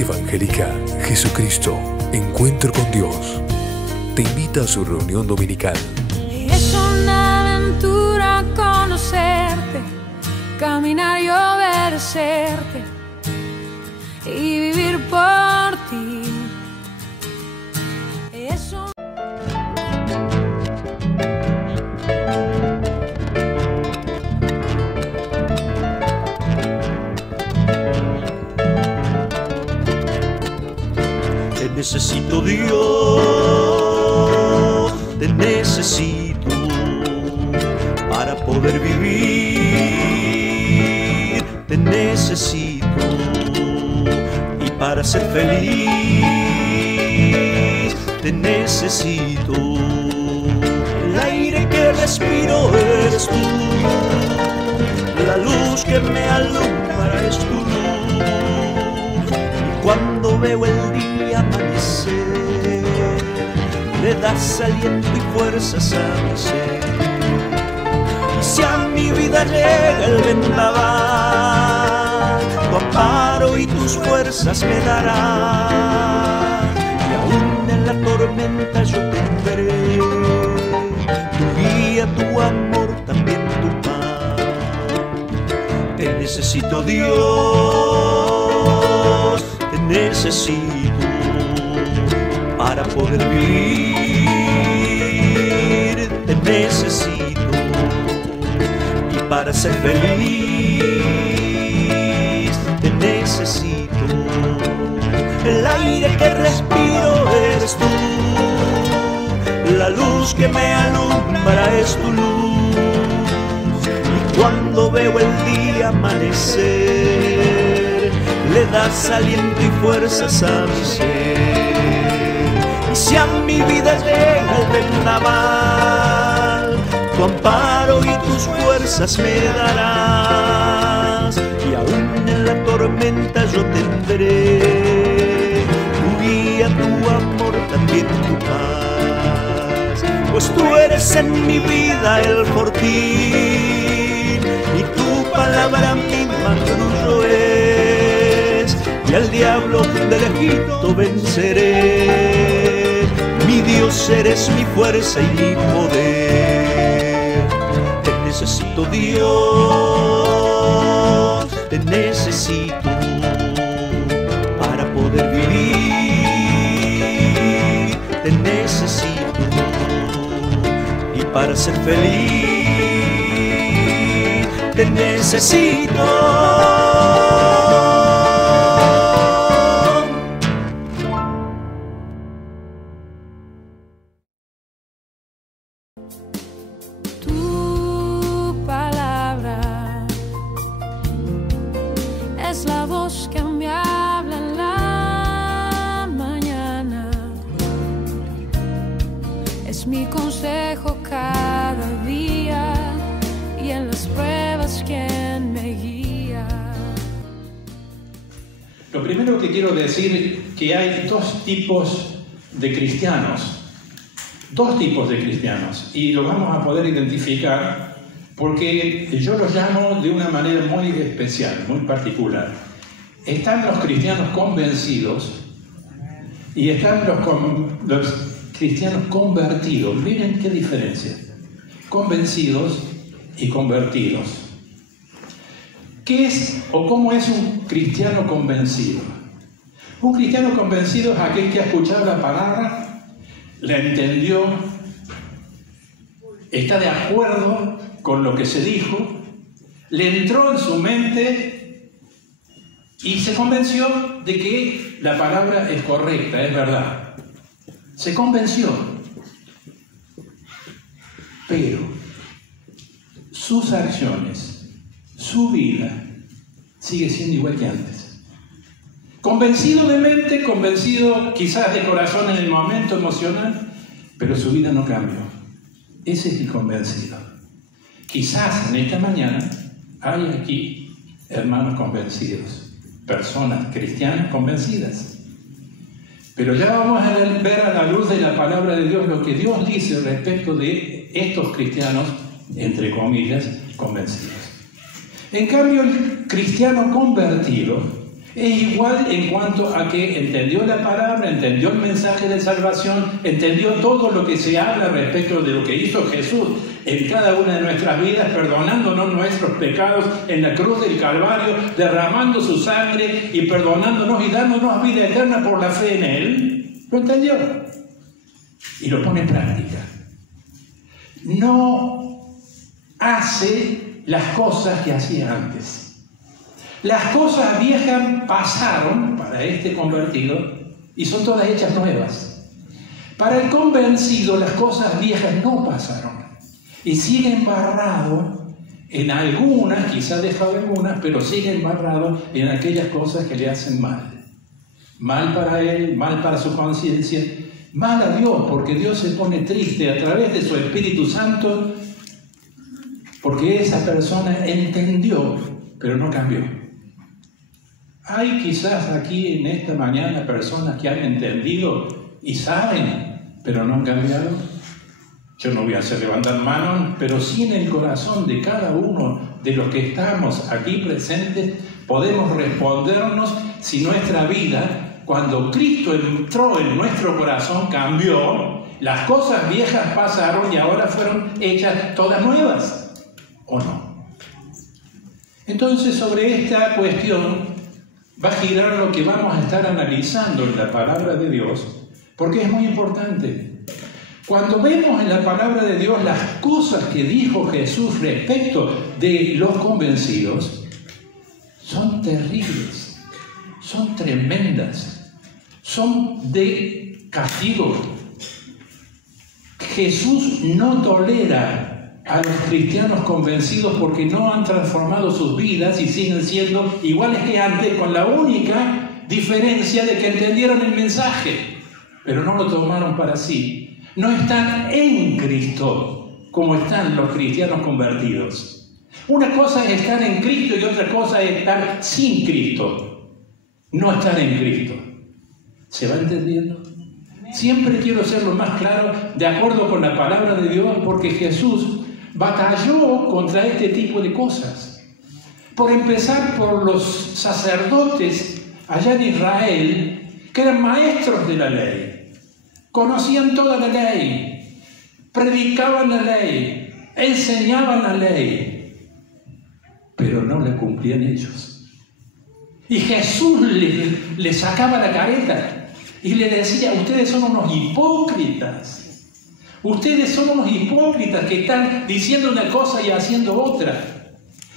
Iglesia Evangélica Jesucristo, Encuentro con Dios, te invita a su reunión dominical. Es una aventura conocerte, caminar y obedecerte y vivir por ti. Te necesito, Dios, te necesito para poder vivir. Te necesito y para ser feliz. Te necesito. El aire que respiro eres tú, la luz que me alumbra es tu luz. Y cuando veo el día amanecer, le das aliento y fuerzas a mi ser. Y si a mi vida llega el vendaval, tu amparo y tus fuerzas me darán. Y aún en la tormenta yo tendré tu guía, tu amor, también tu paz. Te necesito, Dios, te necesito para poder vivir. Te necesito y para ser feliz. Te necesito. El aire que respiro eres tú, la luz que me alumbra es tu luz. Y cuando veo el día amanecer, le das aliento y fuerzas a mi ser. Y si a mi vida llega el vendaval, tu amparo y tus fuerzas me darás. Y aún en la tormenta yo tendré tu guía, tu amor, también tu paz. Pues tú eres en mi vida el fortín, y tu palabra mi mangrullo es. Y al diablo del Egipto venceré. Mi Dios eres mi fuerza y mi poder. Te necesito, Dios, te necesito para poder vivir. Te necesito y para ser feliz. Te necesito. Es la voz que me habla en la mañana, es mi consejo cada día y en las pruebas quien me guía. Lo primero que quiero decir es que hay dos tipos de cristianos, y lo vamos a poder identificar porque yo los llamo de una manera muy especial, muy particular. Están los cristianos convencidos y están los cristianos convertidos. Miren qué diferencia. Convencidos y convertidos. ¿Qué es o cómo es un cristiano convencido? Un cristiano convencido es aquel que ha escuchado la palabra, la entendió, está de acuerdo con lo que se dijo, le entró en su mente y se convenció de que la palabra es correcta, es verdad. Se convenció. Pero sus acciones, su vida, sigue siendo igual que antes. Convencido de mente, convencido quizás de corazón en el momento emocional, pero su vida no cambió. Ese es el convencido. Quizás en esta mañana hay aquí hermanos convencidos, personas cristianas convencidas. Pero ya vamos a ver a la luz de la palabra de Dios lo que Dios dice respecto de estos cristianos, entre comillas, convencidos. En cambio, el cristiano convertido Es igual en cuanto a que entendió la palabra, entendió el mensaje de salvación, entendió todo lo que se habla respecto de lo que hizo Jesús en cada una de nuestras vidas, perdonándonos nuestros pecados en la cruz del Calvario, derramando su sangre y perdonándonos y dándonos vida eterna por la fe en Él. Lo entendió y lo pone en práctica. No hace las cosas que hacía antes. Las cosas viejas pasaron para este convertido y son todas hechas nuevas. Para el convencido las cosas viejas no pasaron y sigue embarrado en algunas, quizá dejado algunas, pero sigue embarrado en aquellas cosas que le hacen mal. Mal para él, mal para su conciencia, mal a Dios, porque Dios se pone triste a través de su Espíritu Santo, porque esa persona entendió, pero no cambió. Hay quizás aquí en esta mañana personas que han entendido y saben, pero no han cambiado. Yo no voy a hacer levantar manos, pero sí en el corazón de cada uno de los que estamos aquí presentes podemos respondernos si nuestra vida, cuando Cristo entró en nuestro corazón, cambió. Las cosas viejas pasaron y ahora fueron hechas todas nuevas, ¿o no? Entonces, sobre esta cuestión va a girar lo que vamos a estar analizando en la palabra de Dios, porque es muy importante. Cuando vemos en la palabra de Dios las cosas que dijo Jesús respecto de los convencidos, son terribles, son tremendas, son de castigo. Jesús no tolera a los cristianos convencidos porque no han transformado sus vidas y siguen siendo iguales que antes, con la única diferencia de que entendieron el mensaje, pero no lo tomaron para sí. No están en Cristo como están los cristianos convertidos. Una cosa es estar en Cristo y otra cosa es estar sin Cristo. No estar en Cristo. ¿Se va entendiendo? Siempre quiero ser lo más claro de acuerdo con la palabra de Dios, porque Jesús batalló contra este tipo de cosas. Por empezar por los sacerdotes allá en Israel, que eran maestros de la ley, conocían toda la ley, predicaban la ley, enseñaban la ley, pero no la cumplían ellos. Y Jesús le sacaba la careta y le decía: ustedes son unos hipócritas. Ustedes son unos hipócritas que están diciendo una cosa y haciendo otra.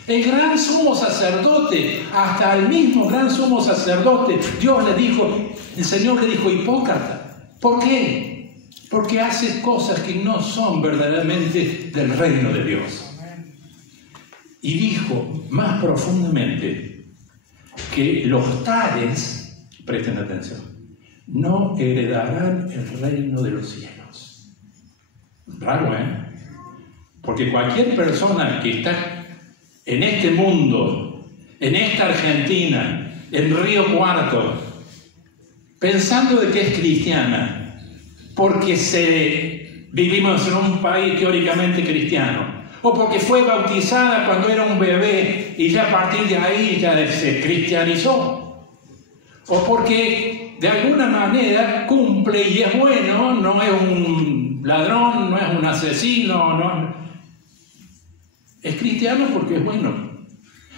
El gran sumo sacerdote, hasta el mismo gran sumo sacerdote, Dios le dijo, el Señor le dijo hipócrita. ¿Por qué? Porque hace cosas que no son verdaderamente del reino de Dios. Y dijo más profundamente que los tales, presten atención, no heredarán el reino de los cielos. Raro, ¿eh? Porque cualquier persona que está en este mundo, en esta Argentina, en Río Cuarto, pensando de que es cristiana, porque vivimos en un país teóricamente cristiano, o porque fue bautizada cuando era un bebé y ya a partir de ahí ya se cristianizó, o porque de alguna manera cumple y es bueno, no es un ladrón, no es un asesino, no es cristiano porque es bueno.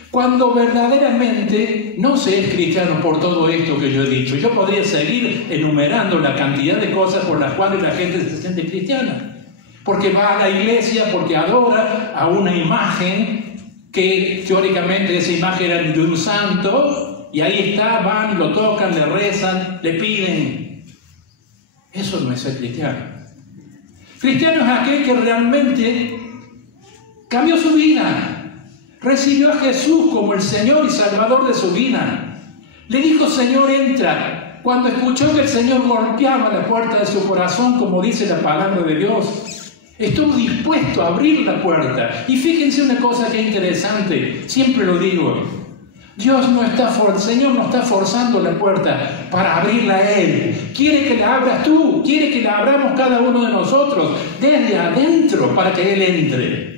Cuando verdaderamente no se es cristiano por todo esto que yo he dicho. Yo podría seguir enumerando la cantidad de cosas por las cuales la gente se siente cristiana. Porque va a la iglesia, porque adora a una imagen que teóricamente esa imagen era de un santo, y ahí está, van, lo tocan, le rezan, le piden. Eso no es ser cristiano. Cristiano es aquel que realmente cambió su vida, recibió a Jesús como el Señor y Salvador de su vida. Le dijo: Señor, entra. Cuando escuchó que el Señor golpeaba la puerta de su corazón, como dice la palabra de Dios, estuvo dispuesto a abrir la puerta. Y fíjense una cosa que es interesante, siempre lo digo, el Señor no está forzando la puerta para abrirla a Él. Quiere que la abras tú, quiere que la abramos cada uno de nosotros desde adentro para que Él entre.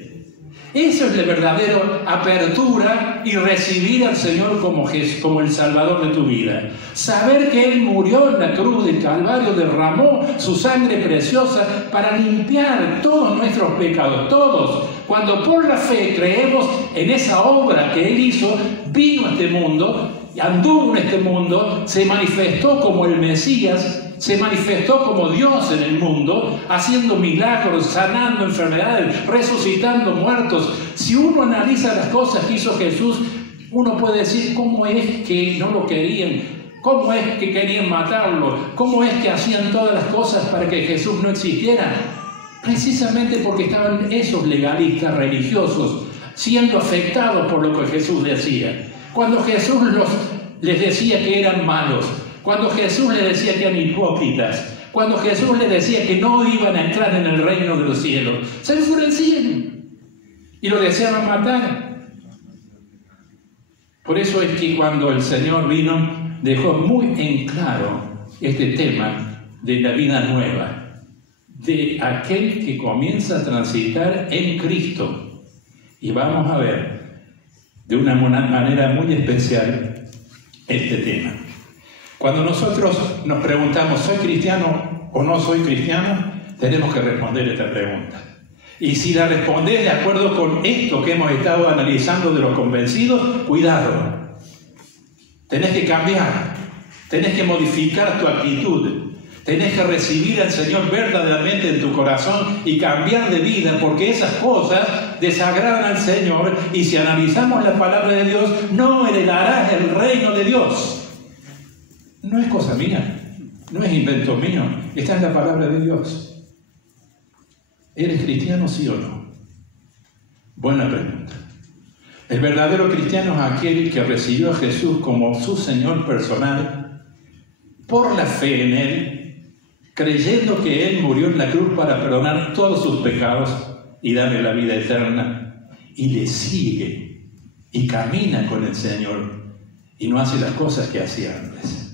Eso es la verdadera apertura y recibir al Señor como el Salvador de tu vida. Saber que Él murió en la cruz del Calvario, derramó su sangre preciosa para limpiar todos nuestros pecados, todos. Cuando por la fe creemos en esa obra que Él hizo, vino a este mundo, anduvo en este mundo, se manifestó como el Mesías, se manifestó como Dios en el mundo, haciendo milagros, sanando enfermedades, resucitando muertos. Si uno analiza las cosas que hizo Jesús, uno puede decir cómo es que no lo querían, cómo es que querían matarlo, cómo es que hacían todas las cosas para que Jesús no existiera. Precisamente porque estaban esos legalistas religiosos siendo afectados por lo que Jesús decía. Cuando Jesús les decía que eran malos, cuando Jesús les decía que eran hipócritas, cuando Jesús les decía que no iban a entrar en el reino de los cielos, se enfurecían y lo deseaban matar. Por eso es que cuando el Señor vino, dejó muy en claro este tema de la vida nueva, de aquel que comienza a transitar en Cristo. Y vamos a ver de una manera muy especial este tema. Cuando nosotros nos preguntamos, ¿soy cristiano o no soy cristiano?, tenemos que responder esta pregunta. Y si la respondés de acuerdo con esto que hemos estado analizando de los convencidos, cuidado. Tenés que cambiar, tenés que modificar tu actitud, tenés que recibir al Señor verdaderamente en tu corazón y cambiar de vida, porque esas cosas desagradan al Señor, y si analizamos la palabra de Dios, no heredarás el reino de Dios. No es cosa mía, no es invento mío, está en la palabra de Dios. ¿Eres cristiano, sí o no? Buena pregunta. El verdadero cristiano es aquel que recibió a Jesús como su Señor personal por la fe en Él, creyendo que Él murió en la cruz para perdonar todos sus pecados y darle la vida eterna, y le sigue y camina con el Señor y no hace las cosas que hacía antes.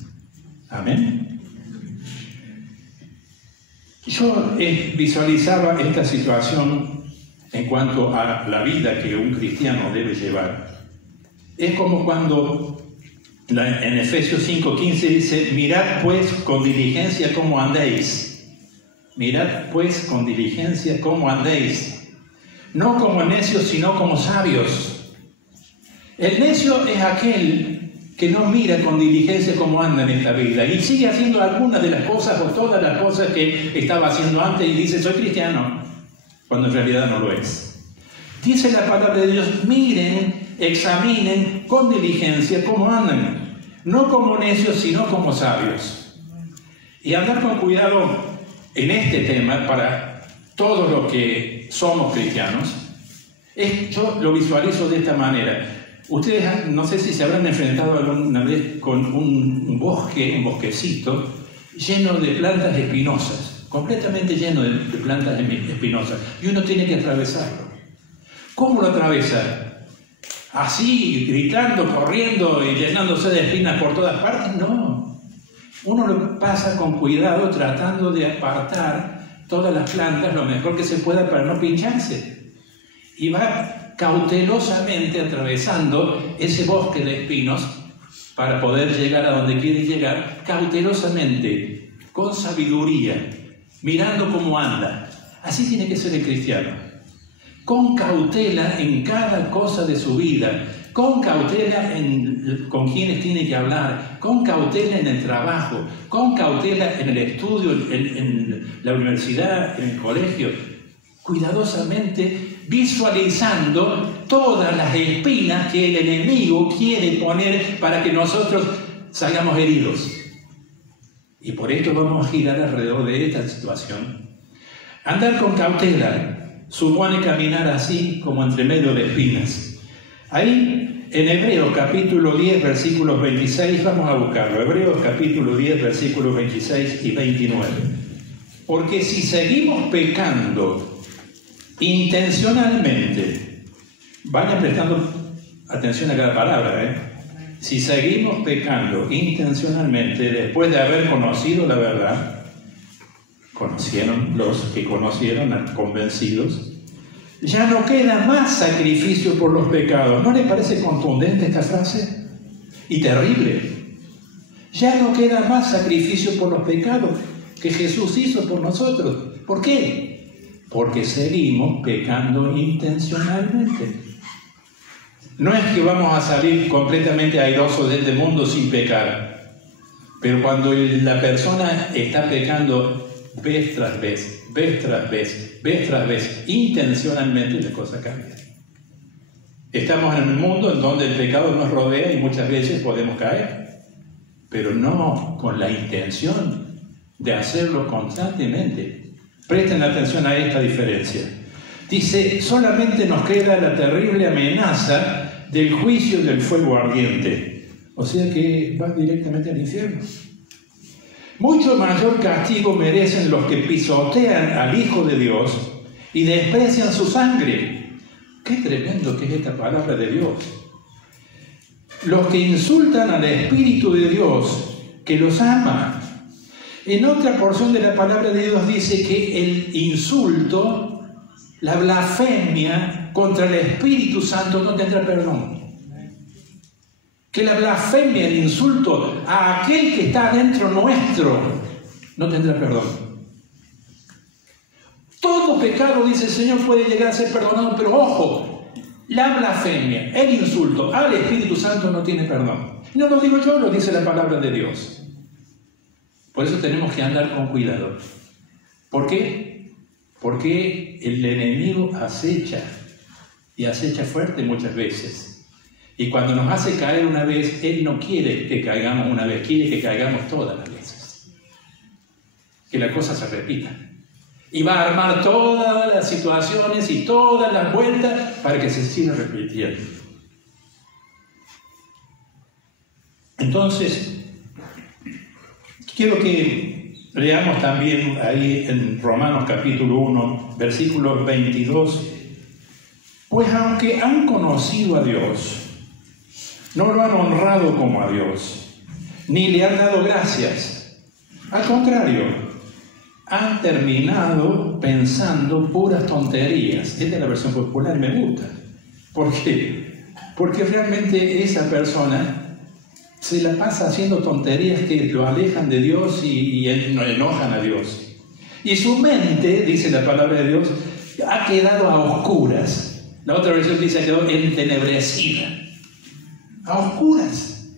Amén. Yo visualizaba esta situación en cuanto a la vida que un cristiano debe llevar. Es como cuando en Efesios 5:15 dice: mirad pues con diligencia cómo andéis. Mirad pues con diligencia cómo andéis. No como necios, sino como sabios. El necio es aquel que no mira con diligencia cómo anda en esta vida y sigue haciendo algunas de las cosas o todas las cosas que estaba haciendo antes y dice: soy cristiano, cuando en realidad no lo es. Dice la palabra de Dios: miren, examinen con diligencia cómo andan, no como necios, sino como sabios. Y andar con cuidado en este tema para todos los que somos cristianos, yo lo visualizo de esta manera. Ustedes no sé si se habrán enfrentado alguna vez con un bosquecito lleno de plantas espinosas, completamente lleno de plantas espinosas, y uno tiene que atravesarlo. ¿Cómo lo atraviesa? ¿Así, gritando, corriendo y llenándose de espinas por todas partes? No. Uno lo pasa con cuidado, tratando de apartar todas las plantas lo mejor que se pueda para no pincharse. Y va cautelosamente atravesando ese bosque de espinos para poder llegar a donde quiere llegar, cautelosamente, con sabiduría, mirando cómo anda. Así tiene que ser el cristiano, con cautela en cada cosa de su vida, con cautela con quienes tiene que hablar, con cautela en el trabajo, con cautela en el estudio, en la universidad, en el colegio, cuidadosamente visualizando todas las espinas que el enemigo quiere poner para que nosotros salgamos heridos. Y por esto vamos a girar alrededor de esta situación. Andar con cautela supone caminar así como entre medio de espinas. Ahí en Hebreos capítulo 10 versículos 26, vamos a buscarlo. Hebreos capítulo 10 versículos 26 y 29. Porque si seguimos pecando intencionalmente, vayan prestando atención a cada palabra, Si seguimos pecando intencionalmente después de haber conocido la verdad, conocieron los que conocieron, convencidos, Ya no queda más sacrificio por los pecados. ¿No le parece contundente esta frase? Y terrible. Ya no queda más sacrificio por los pecados que Jesús hizo por nosotros. ¿Por qué? Porque seguimos pecando intencionalmente. No es que vamos a salir completamente airosos de este mundo sin pecar. Pero cuando la persona está pecando vez tras vez, intencionalmente, la cosa cambia. Estamos en un mundo en donde el pecado nos rodea y muchas veces podemos caer, pero no con la intención de hacerlo constantemente. Presten atención a esta diferencia. Dice, solamente nos queda la terrible amenaza del juicio del fuego ardiente. O sea que va directamente al infierno. Mucho mayor castigo merecen los que pisotean al Hijo de Dios y desprecian su sangre. ¡Qué tremendo que es esta palabra de Dios! Los que insultan al Espíritu de Dios, que los ama. En otra porción de la palabra de Dios dice que el insulto, la blasfemia contra el Espíritu Santo no tendrá perdón. Que la blasfemia, el insulto a aquel que está dentro nuestro, no tendrá perdón. Todo pecado, dice el Señor, puede llegar a ser perdonado, pero ojo, la blasfemia, el insulto al Espíritu Santo no tiene perdón. No lo digo yo, lo dice la palabra de Dios. Por eso tenemos que andar con cuidado. ¿Por qué? Porque el enemigo acecha, y acecha fuerte muchas veces. Y cuando nos hace caer una vez, Él no quiere que caigamos una vez, quiere que caigamos todas las veces. Que la cosa se repita. Y va a armar todas las situaciones y todas las vueltas para que se siga repitiendo. Entonces, quiero que leamos también ahí en Romanos capítulo 1, versículo 22. Pues aunque han conocido a Dios, no lo han honrado como a Dios, ni le han dado gracias. Al contrario, han terminado pensando puras tonterías. Esta es la versión popular y me gusta. ¿Por qué? Porque realmente esa persona se la pasa haciendo tonterías que lo alejan de Dios y enojan a Dios. Y su mente, dice la palabra de Dios, ha quedado a oscuras. La otra versión dice que quedó entenebrecida. A oscuras.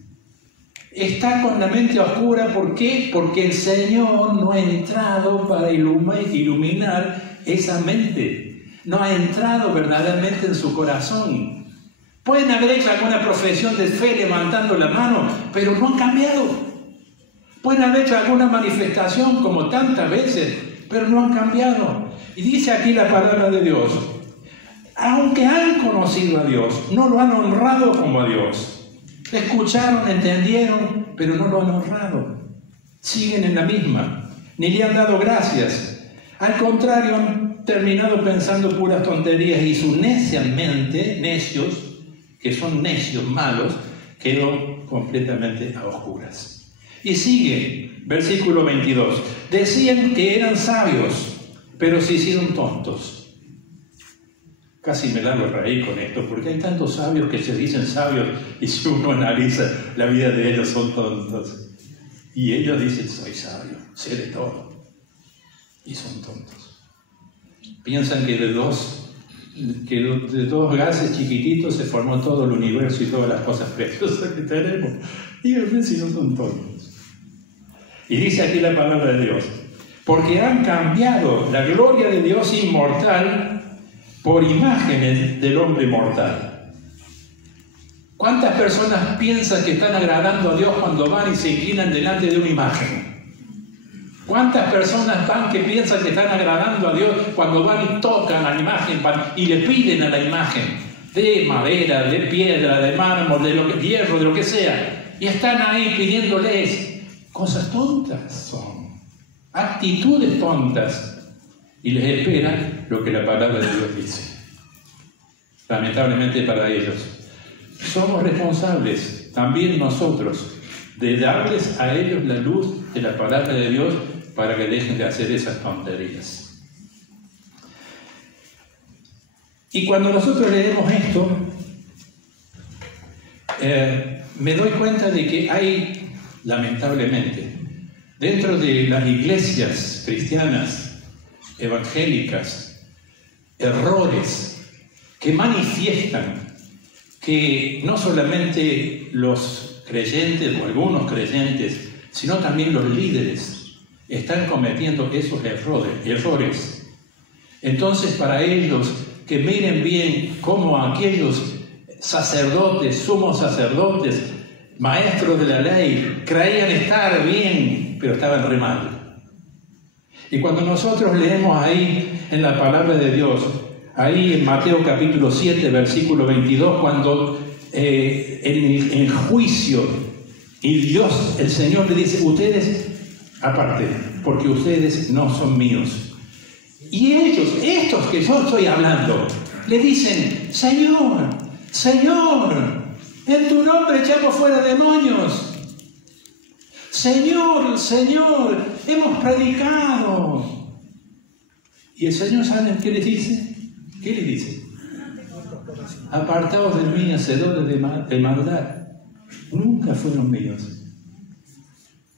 Está con la mente oscura. ¿Por qué? Porque el Señor no ha entrado para iluminar esa mente. No ha entrado verdaderamente en su corazón. Pueden haber hecho alguna profesión de fe levantando la mano, pero no han cambiado. Pueden haber hecho alguna manifestación como tantas veces, pero no han cambiado. Y dice aquí la palabra de Dios, aunque han conocido a Dios, no lo han honrado como a Dios. Escucharon, entendieron, pero no lo han honrado. Siguen en la misma, ni le han dado gracias. Al contrario, han terminado pensando puras tonterías y su necia mente, necios, que son necios malos, quedó completamente a oscuras. Y sigue, versículo 22. Decían que eran sabios, pero se hicieron tontos. Casi me largo a reír con esto, porque hay tantos sabios que se dicen sabios y si uno analiza la vida de ellos son tontos. Y ellos dicen, soy sabio, sé de todo. Y son tontos. Piensan que de dos gases chiquititos se formó todo el universo y todas las cosas preciosas que tenemos. Y a veces no son tontos. Y dice aquí la palabra de Dios, porque han cambiado la gloria de Dios inmortal por imágenes del hombre mortal. ¿Cuántas personas piensan que están agradando a Dios cuando van y se inclinan delante de una imagen? ¿Cuántas personas van que piensan que están agradando a Dios cuando van y tocan a la imagen y le piden a la imagen de madera, de piedra, de mármol, de hierro, de lo que sea? Y están ahí pidiéndoles cosas tontas, son actitudes tontas. Y les espera lo que la palabra de Dios dice. Lamentablemente para ellos. Somos responsables, también nosotros, de darles a ellos la luz de la palabra de Dios para que dejen de hacer esas tonterías. Y cuando nosotros leemos esto, me doy cuenta de que hay, lamentablemente, dentro de las iglesias cristianas, evangélicas, errores que manifiestan que no solamente los creyentes o algunos creyentes, sino también los líderes están cometiendo esos errores. Entonces, para ellos, que miren bien cómo aquellos sacerdotes, sumos sacerdotes, maestros de la ley, creían estar bien, pero estaban re mal. Y cuando nosotros leemos ahí en la palabra de Dios, ahí en Mateo capítulo 7, versículo 22, cuando en el juicio, y Dios, el Señor le dice, ustedes aparte, porque ustedes no son míos. Y ellos, estos que yo estoy hablando, le dicen, Señor, Señor, en tu nombre echamos fuera demonios. Señor, Señor, hemos predicado. Y el Señor, ¿saben qué les dice? ¿Qué les dice? Apartaos de mí, hacedores de maldad. Nunca fueron míos.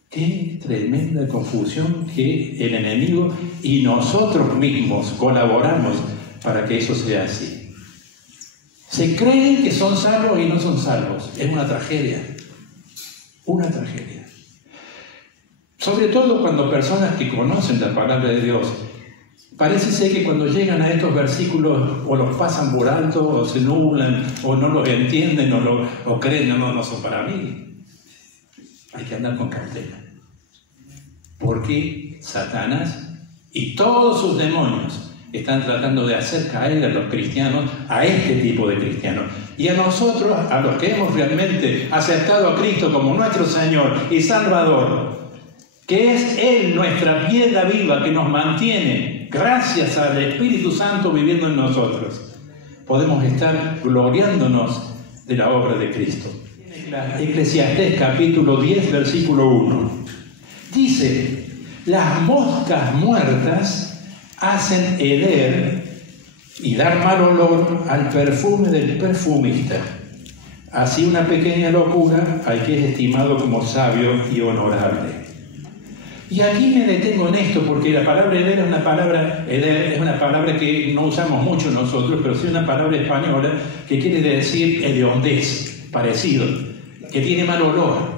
Qué tremenda confusión que el enemigo y nosotros mismos colaboramos para que eso sea así. Se creen que son salvos y no son salvos. Es una tragedia. Una tragedia. Sobre todo cuando personas que conocen la palabra de Dios, parece ser que cuando llegan a estos versículos o los pasan por alto o se nublan o no los entienden o creen, no son para mí. Hay que andar con cautela. Porque Satanás y todos sus demonios están tratando de hacer caer a los cristianos, a este tipo de cristianos. Y a nosotros, a los que hemos realmente aceptado a Cristo como nuestro Señor y Salvador, que es Él nuestra piedra viva que nos mantiene, gracias al Espíritu Santo viviendo en nosotros, podemos estar gloriándonos de la obra de Cristo. Eclesiastés capítulo 10, versículo 1. Dice, las moscas muertas hacen heder y dar mal olor al perfume del perfumista. Así una pequeña locura al que es estimado como sabio y honorable. Y aquí me detengo en esto porque la palabra heder es una palabra que no usamos mucho nosotros, pero sí una palabra española que quiere decir hediondez, parecido, que tiene mal olor.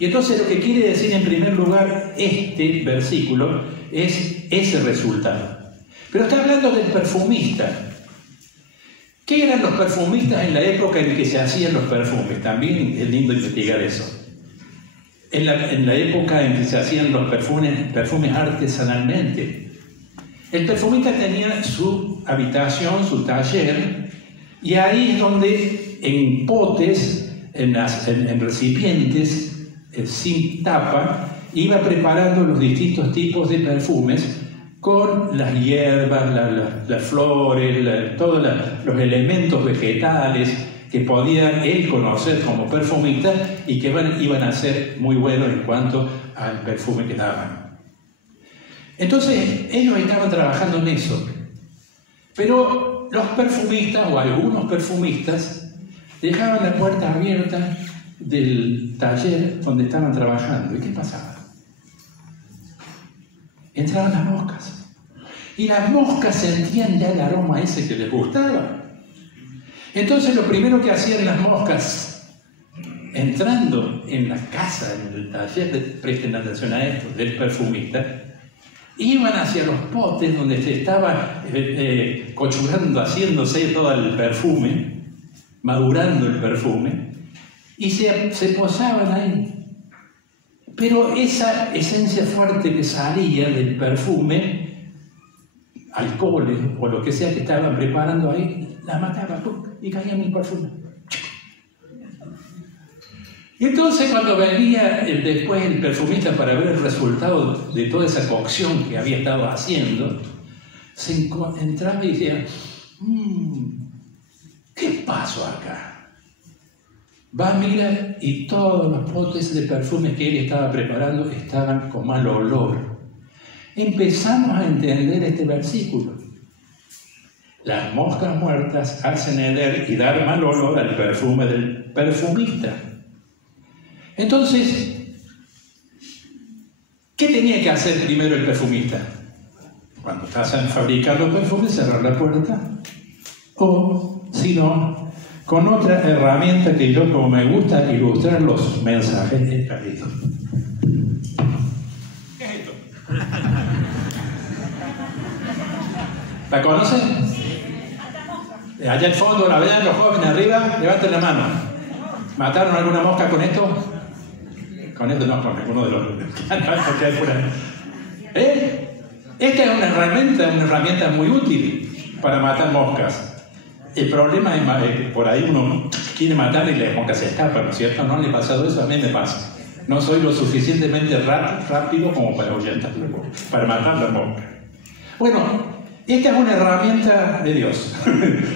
Y entonces lo que quiere decir en primer lugar este versículo es ese resultado. Pero está hablando del perfumista. ¿Qué eran los perfumistas en la época en que se hacían los perfumes? También es lindo investigar eso. En la época en que se hacían los perfumes artesanalmente. El perfumista tenía su habitación, su taller, y ahí es donde en potes, en recipientes, sin tapa, iba preparando los distintos tipos de perfumes con las hierbas, las flores, todos los elementos vegetales que podía él conocer como perfumista y que iban a ser muy buenos en cuanto al perfume que daban. Entonces ellos estaban trabajando en eso, pero los perfumistas o algunos perfumistas dejaban la puerta abierta del taller donde estaban trabajando. ¿Y qué pasaba? Entraban las moscas. Y las moscas sentían ya el aroma ese que les gustaba. Entonces lo primero que hacían las moscas, entrando en la casa, en el taller, presten atención a esto, del perfumista, iban hacia los potes donde se estaba cochurando, haciéndose todo el perfume, madurando el perfume, y se posaban ahí. Pero esa esencia fuerte que salía del perfume, alcoholes o lo que sea que estaban preparando ahí, la mataba y caía en el perfume. Y entonces cuando venía después el perfumista para ver el resultado de toda esa cocción que había estado haciendo, se entraba y decía, ¿qué pasó acá? Va a mirar y todos los potes de perfume que él estaba preparando estaban con mal olor. Empezamos a entender este versículo. Las moscas muertas hacen heder y dar mal olor al perfume del perfumista. Entonces, ¿qué tenía que hacer primero el perfumista? Cuando estás fabricando perfumes, cerrar la puerta. O, si no, con otra herramienta que yo, como me gusta ilustrar los mensajes, he traído. ¿Qué es esto? ¿La conocen? Allá al fondo, la vean los jóvenes arriba, levanten la mano. ¿Mataron alguna mosca con esto? Con esto no, con alguno de los... Esta es una herramienta muy útil para matar moscas. El problema es por ahí uno quiere matar y las moscas se escapan, ¿no es cierto? ¿No le ha pasado eso? A mí me pasa. No soy lo suficientemente rápido como para ahuyentarlo, para matar la mosca. Bueno, esta es una herramienta de Dios,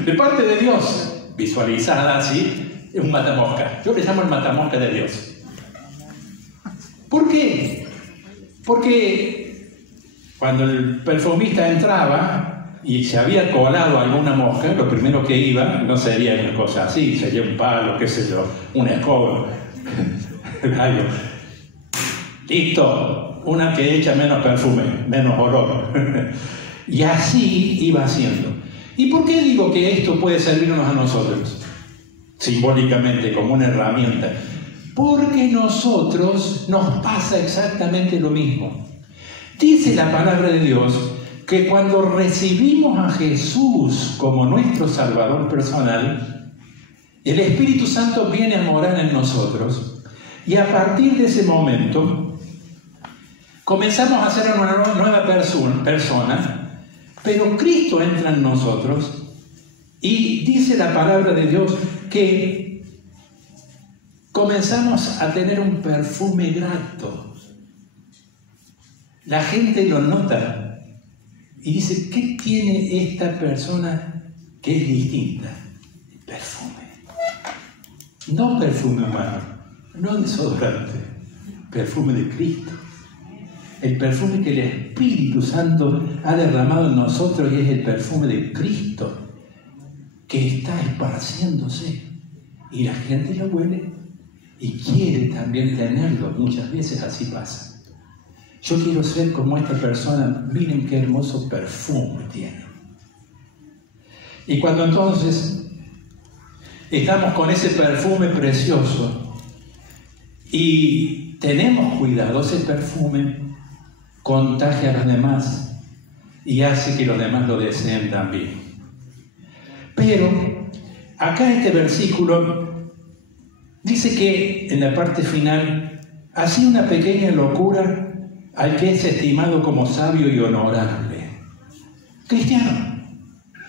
de parte de Dios, visualizada así, es un matamosca. Yo le llamo el matamosca de Dios. ¿Por qué? Porque cuando el perfumista entraba y se había colado alguna mosca, lo primero que iba no sería una cosa así, sería un palo, qué sé yo, una escoba, algo. Listo, una que echa menos perfume, menos olor. Y así iba haciendo. ¿Y por qué digo que esto puede servirnos a nosotros? Simbólicamente, como una herramienta. Porque nosotros nos pasa exactamente lo mismo. Dice la palabra de Dios que cuando recibimos a Jesús como nuestro Salvador personal, el Espíritu Santo viene a morar en nosotros y a partir de ese momento comenzamos a ser una nueva persona, pero Cristo entra en nosotros y dice la palabra de Dios que comenzamos a tener un perfume grato. La gente lo nota y dice, ¿qué tiene esta persona que es distinta? El perfume. No perfume humano, no desodorante, perfume de Cristo. El perfume que el Espíritu Santo ha derramado en nosotros y es el perfume de Cristo que está esparciéndose. Y la gente lo huele y quiere también tenerlo. Muchas veces así pasa. Yo quiero ser como esta persona. Miren qué hermoso perfume tiene. Y cuando entonces estamos con ese perfume precioso y tenemos cuidado, ese perfume contagia a los demás y hace que los demás lo deseen también. Pero acá este versículo dice que en la parte final hacía una pequeña locura al que es estimado como sabio y honorable. Cristiano.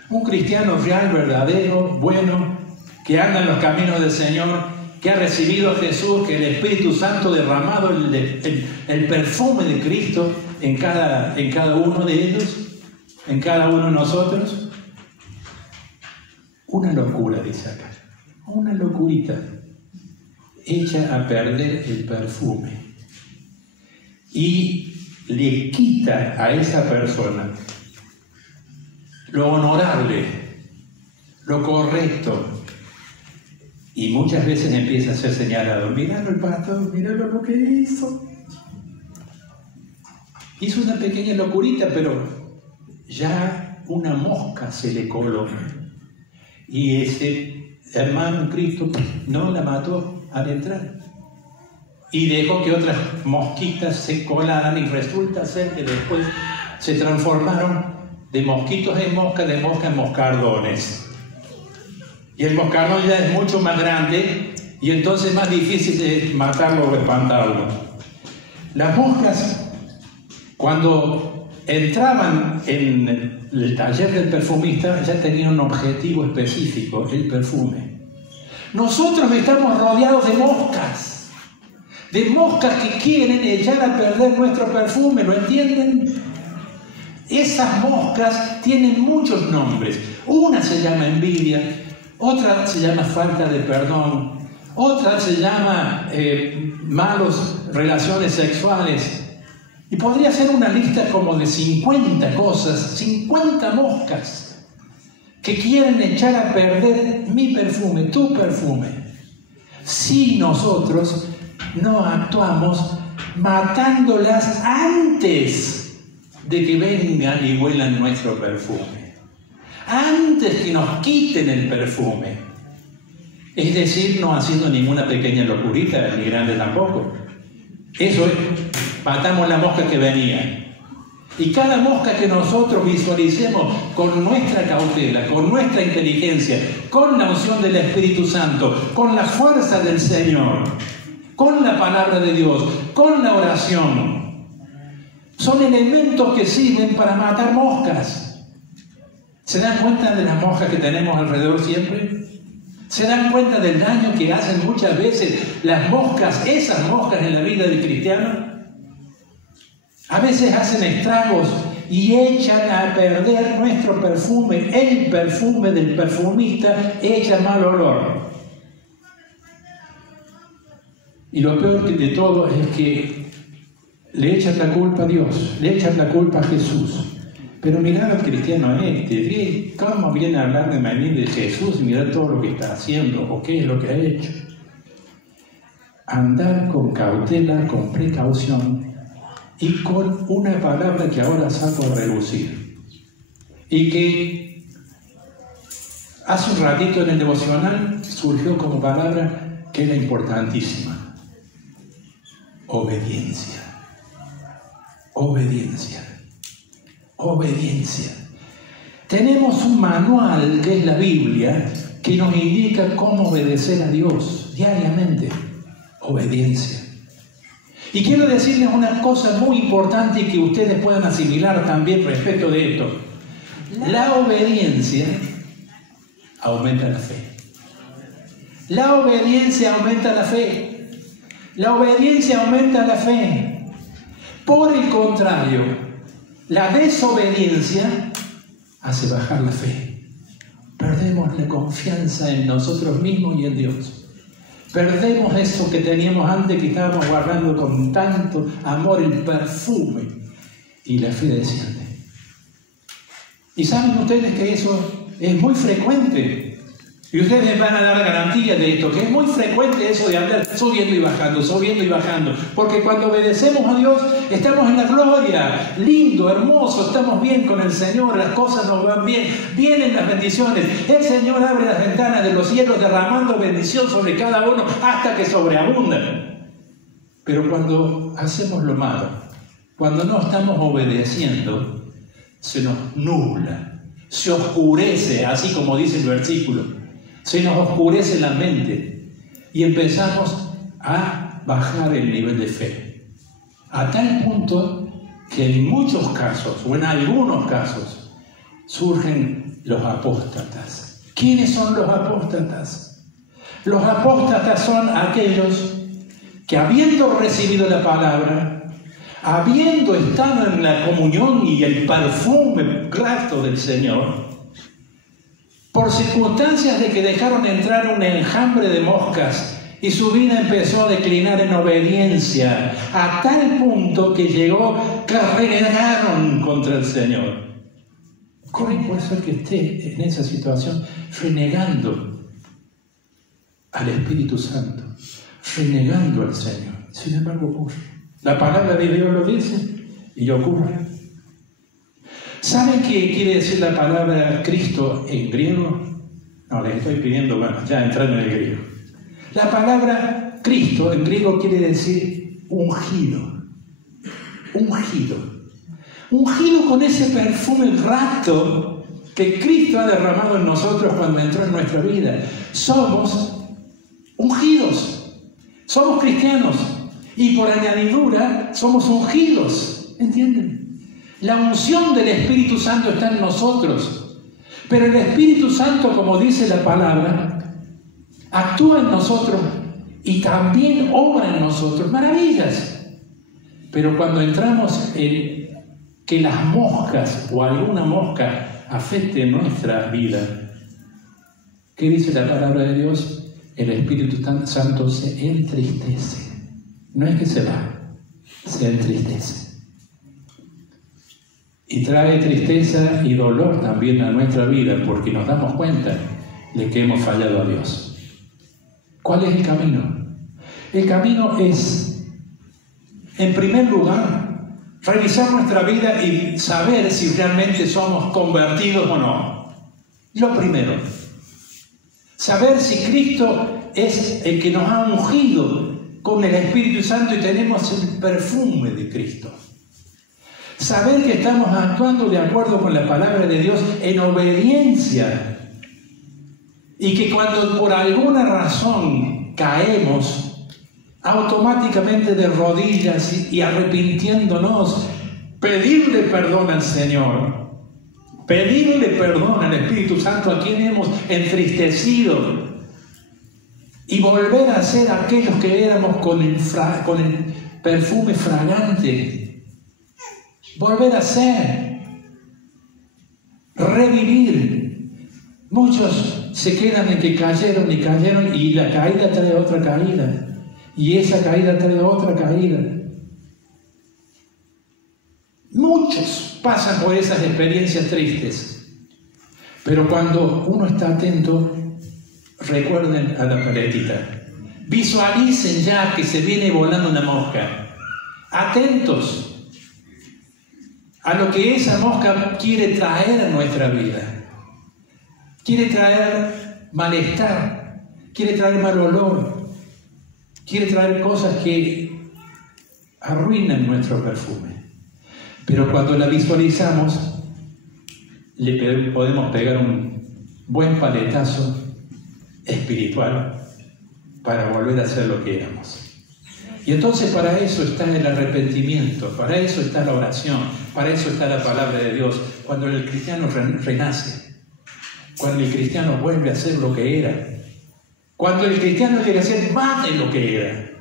Un cristiano real, verdadero, bueno, que anda en los caminos del Señor, que ha recibido a Jesús, que el Espíritu Santo ha derramado el perfume de Cristo en cada uno de ellos, en cada uno de nosotros. Una locura, dice acá, una locurita, echa a perder el perfume y le quita a esa persona lo honorable, lo correcto. Y muchas veces empieza a ser señalado. Míralo el pastor, míralo lo que hizo. Hizo una pequeña locurita, pero ya una mosca se le coló. Y ese hermano en Cristo no la mató al entrar. Y dejó que otras mosquitas se colaran y resulta ser que después se transformaron de mosquitos en mosca, de mosca en moscardones. Y el moscardón ya es mucho más grande y entonces es más difícil de matarlo o espantarlo. Las moscas, cuando entraban en el taller del perfumista, ya tenían un objetivo específico, el perfume. Nosotros estamos rodeados de moscas que quieren echar a perder nuestro perfume, ¿lo entienden? Esas moscas tienen muchos nombres. Una se llama envidia, otra se llama falta de perdón, otra se llama malas relaciones sexuales. Y podría ser una lista como de 50 cosas, 50 moscas que quieren echar a perder mi perfume, tu perfume, si nosotros no actuamos matándolas antes de que vengan y huelan nuestro perfume, antes que nos quiten el perfume. Es decir, no haciendo ninguna pequeña locurita, ni grande tampoco. Eso es, matamos la mosca que venía. Y cada mosca que nosotros visualicemos con nuestra cautela, con nuestra inteligencia, con la unción del Espíritu Santo, con la fuerza del Señor, con la palabra de Dios, con la oración, son elementos que sirven para matar moscas. ¿Se dan cuenta de las moscas que tenemos alrededor siempre? ¿Se dan cuenta del daño que hacen muchas veces las moscas, esas moscas en la vida del cristiano? A veces hacen estragos y echan a perder nuestro perfume. El perfume del perfumista echa mal olor. Y lo peor de todo es que le echan la culpa a Dios, le echan la culpa a Jesús. Pero mirad al cristiano ¿cómo viene a hablar de mí de Jesús y mirad todo lo que está haciendo o qué es lo que ha hecho? Andar con cautela, con precaución y con una palabra que ahora saco a relucir y que hace un ratito en el devocional surgió como palabra que era importantísima: obediencia. Obediencia. Obediencia. Tenemos un manual que es la Biblia que nos indica cómo obedecer a Dios diariamente. Obediencia. Y quiero decirles una cosa muy importante y que ustedes puedan asimilar también respecto de esto. La obediencia aumenta la fe. La obediencia aumenta la fe. La obediencia aumenta la fe. Por el contrario, la desobediencia hace bajar la fe. Perdemos la confianza en nosotros mismos y en Dios. Perdemos eso que teníamos antes, que estábamos guardando con tanto amor, el perfume, y la fe desciende. Y saben ustedes que eso es muy frecuente. Y ustedes me van a dar garantía de esto, que es muy frecuente eso de andar subiendo y bajando, subiendo y bajando. Porque cuando obedecemos a Dios, estamos en la gloria, lindo, hermoso, estamos bien con el Señor, las cosas nos van bien, vienen las bendiciones. El Señor abre las ventanas de los cielos derramando bendición sobre cada uno hasta que sobreabundan. Pero cuando hacemos lo malo, cuando no estamos obedeciendo, se nos nubla, se oscurece, así como dice el versículo. Se nos oscurece la mente y empezamos a bajar el nivel de fe. A tal punto que en muchos casos, o en algunos casos, surgen los apóstatas. ¿Quiénes son los apóstatas? Los apóstatas son aquellos que, habiendo recibido la palabra, habiendo estado en la comunión y el perfume grato del Señor, por circunstancias de que dejaron entrar un enjambre de moscas y su vida empezó a declinar en obediencia, a tal punto que llegó que renegaron contra el Señor. ¿Cómo puede ser que esté en esa situación renegando al Espíritu Santo, renegando al Señor? Sin embargo ocurre. La palabra de Dios lo dice y ocurre. ¿Saben qué quiere decir la palabra Cristo en griego? No, les estoy pidiendo, bueno, ya entrando en el griego. La palabra Cristo en griego quiere decir ungido. Ungido. Ungido con ese perfume grato que Cristo ha derramado en nosotros cuando entró en nuestra vida. Somos ungidos. Somos cristianos. Y por añadidura somos ungidos. ¿Entienden? La unción del Espíritu Santo está en nosotros, pero el Espíritu Santo, como dice la palabra, actúa en nosotros y también obra en nosotros maravillas. Pero cuando entramos en que las moscas o alguna mosca afecte nuestra vida, ¿qué dice la palabra de Dios? El Espíritu Santo se entristece. No es que se va, se entristece. Y trae tristeza y dolor también a nuestra vida porque nos damos cuenta de que hemos fallado a Dios. ¿Cuál es el camino? El camino es, en primer lugar, revisar nuestra vida y saber si realmente somos convertidos o no. Lo primero. Saber si Cristo es el que nos ha ungido con el Espíritu Santo y tenemos el perfume de Cristo. Saber que estamos actuando de acuerdo con la palabra de Dios en obediencia y que cuando por alguna razón caemos, automáticamente de rodillas y arrepintiéndonos, pedirle perdón al Señor, pedirle perdón al Espíritu Santo a quien hemos entristecido y volver a ser aquellos que éramos con el perfume fragante. Volver a ser, revivir. Muchos se quedan en que cayeron y la caída trae otra caída y esa caída trae otra caída. Muchos pasan por esas experiencias tristes, pero cuando uno está atento, recuerden a la paletita, visualicen ya que se viene volando una mosca, atentos a lo que esa mosca quiere traer a nuestra vida. Quiere traer malestar, quiere traer mal olor, quiere traer cosas que arruinan nuestro perfume. Pero cuando la visualizamos, le podemos pegar un buen paletazo espiritual para volver a ser lo que éramos. Y entonces para eso está el arrepentimiento, para eso está la oración, para eso está la palabra de Dios. Cuando el cristiano renace, cuando el cristiano vuelve a ser lo que era, cuando el cristiano llega a ser más de lo que era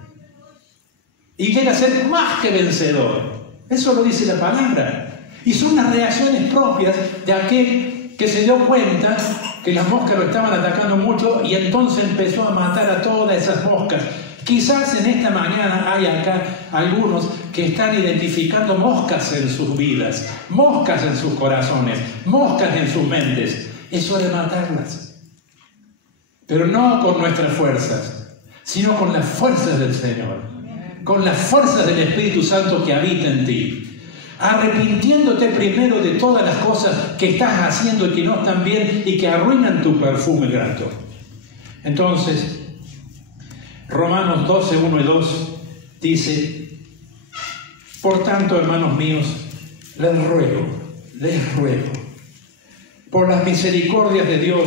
y llega a ser más que vencedor. Eso lo dice la palabra. Y son las reacciones propias de aquel que se dio cuenta que las moscas lo estaban atacando mucho y entonces empezó a matar a todas esas moscas. Quizás en esta mañana hay acá algunos que están identificando moscas en sus vidas, moscas en sus corazones, moscas en sus mentes. Es hora de matarlas. Pero no con nuestras fuerzas, sino con las fuerzas del Señor, con las fuerzas del Espíritu Santo que habita en ti. Arrepintiéndote primero de todas las cosas que estás haciendo y que no están bien y que arruinan tu perfume grato. Entonces, Romanos 12, 1 y 2 dice: por tanto, hermanos míos, les ruego, por las misericordias de Dios,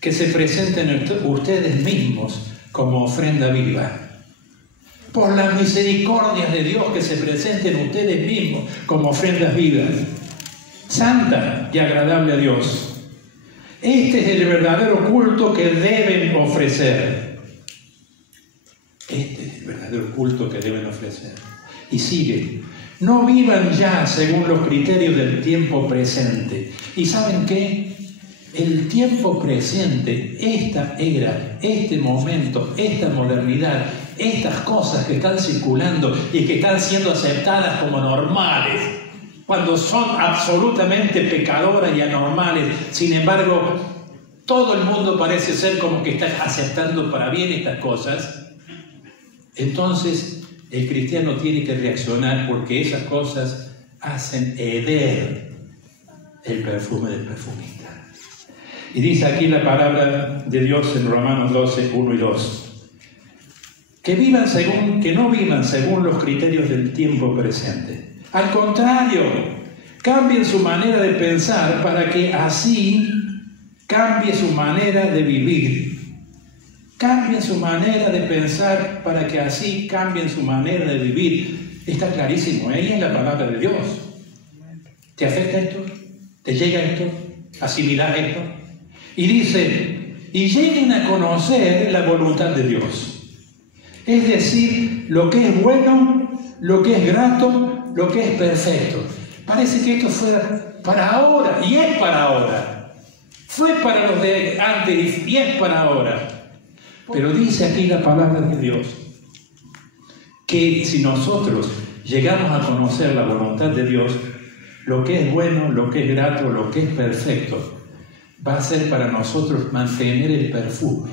que se presenten ustedes mismos como ofrenda viva. Por las misericordias de Dios, que se presenten ustedes mismos como ofrendas vivas, santa y agradable a Dios. Este es el verdadero culto que deben ofrecer. Este es el verdadero culto que deben ofrecer. Y sigue: no vivan ya según los criterios del tiempo presente. ¿Y saben qué? El tiempo presente, esta era, este momento, esta modernidad, estas cosas que están circulando y que están siendo aceptadas como normales, cuando son absolutamente pecadoras y anormales, sin embargo, todo el mundo parece ser como que está aceptando para bien estas cosas. Entonces, el cristiano tiene que reaccionar, porque esas cosas hacen heder el perfume del perfumista. Y dice aquí la palabra de Dios en Romanos 12, 1 y 2. Que no vivan según los criterios del tiempo presente. Al contrario, cambien su manera de pensar para que así cambie su manera de vivir. Cambien su manera de pensar para que así cambien su manera de vivir. Está clarísimo, ahí es la palabra de Dios. ¿Te afecta esto? ¿Te llega esto? ¿Asimilas esto? Y dice: y lleguen a conocer la voluntad de Dios. Es decir, lo que es bueno, lo que es grato, lo que es perfecto. Parece que esto fuera para ahora, y es para ahora. Fue para los de antes y es para ahora. Pero dice aquí la palabra de Dios que si nosotros llegamos a conocer la voluntad de Dios, lo que es bueno, lo que es grato, lo que es perfecto, va a ser para nosotros mantener el perfume.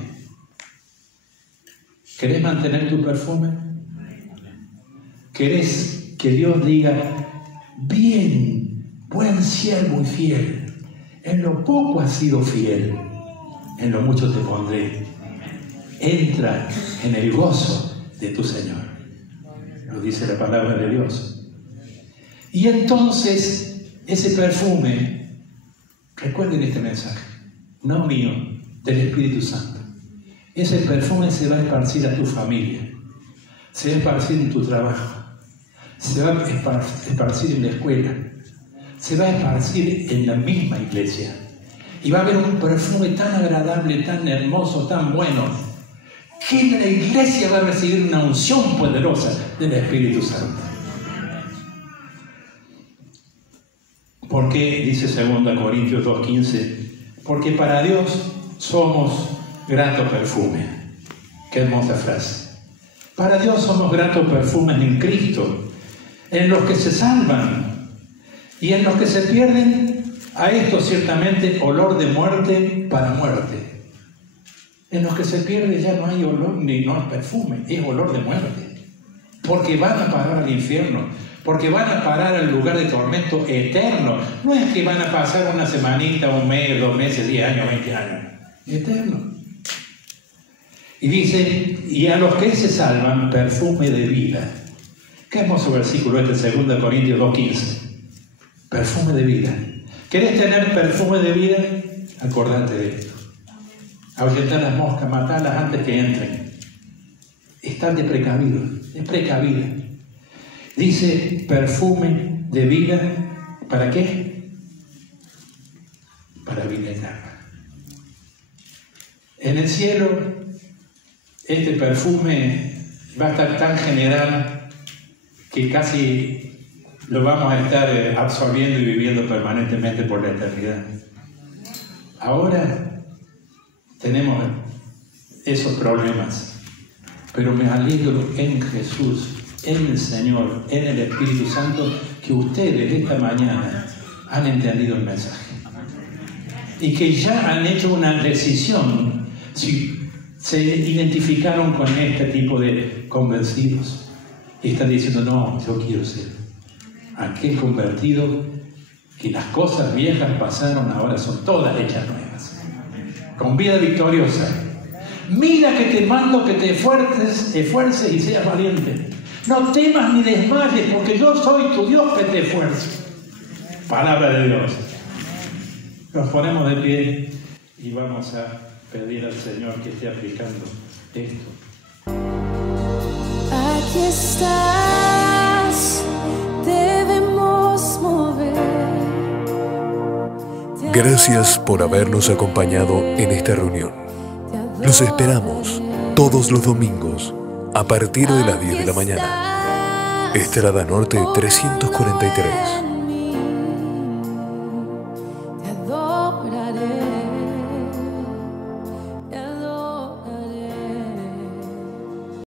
¿Querés mantener tu perfume? ¿Querés que Dios diga, bien, buen siervo y fiel, en lo poco has sido fiel, en lo mucho te pondré? Entra en el gozo de tu Señor. Lo dice la palabra de Dios. Y entonces, ese perfume, recuerden este mensaje, no mío, del Espíritu Santo. Ese perfume se va a esparcir a tu familia, se va a esparcir en tu trabajo, se va a esparcir en la escuela, se va a esparcir en la misma iglesia. Y va a haber un perfume tan agradable, tan hermoso, tan bueno, que la iglesia va a recibir una unción poderosa del Espíritu Santo. ¿Por qué? Dice 2 Corintios 2:15. Porque para Dios somos grato perfume. Qué hermosa frase. Para Dios somos gratos perfumes en Cristo, en los que se salvan y en los que se pierden, a esto ciertamente olor de muerte para muerte. En los que se pierde ya no hay olor ni no hay perfume, es olor de muerte. Porque van a parar al infierno, porque van a parar al lugar de tormento eterno. No es que van a pasar una semanita, un mes, 2 meses, 10 años, 20 años. Eterno. Y dice, y a los que se salvan, perfume de vida. Qué hermoso versículo este, 2 Corintios 2:15. Perfume de vida. ¿Querés tener perfume de vida? Acordate de esto. Ahuyentar las moscas, matarlas antes que entren. Estate precavido, es precavida. Dice perfume de vida, ¿para qué? Para vida eterna. En el cielo, este perfume va a estar tan general que casi lo vamos a estar absorbiendo y viviendo permanentemente por la eternidad. Ahora tenemos esos problemas, pero me alegro en Jesús, en el Señor, en el Espíritu Santo, que ustedes esta mañana han entendido el mensaje y que ya han hecho una decisión, si se identificaron con este tipo de convencidos y están diciendo, no, yo quiero ser aquel convertido que las cosas viejas pasaron, ahora son todas hechas nuevas, con vida victoriosa. Mira que te mando que te esfuerces y seas valiente. No temas ni desmayes, porque yo soy tu Dios que te esfuerzo. Palabra de Dios. Nos ponemos de pie y vamos a pedir al Señor que esté aplicando esto. Aquí estás, debemos mover. Gracias por habernos acompañado en esta reunión. Los esperamos todos los domingos a partir de las 10 de la mañana. Estrada Norte 343.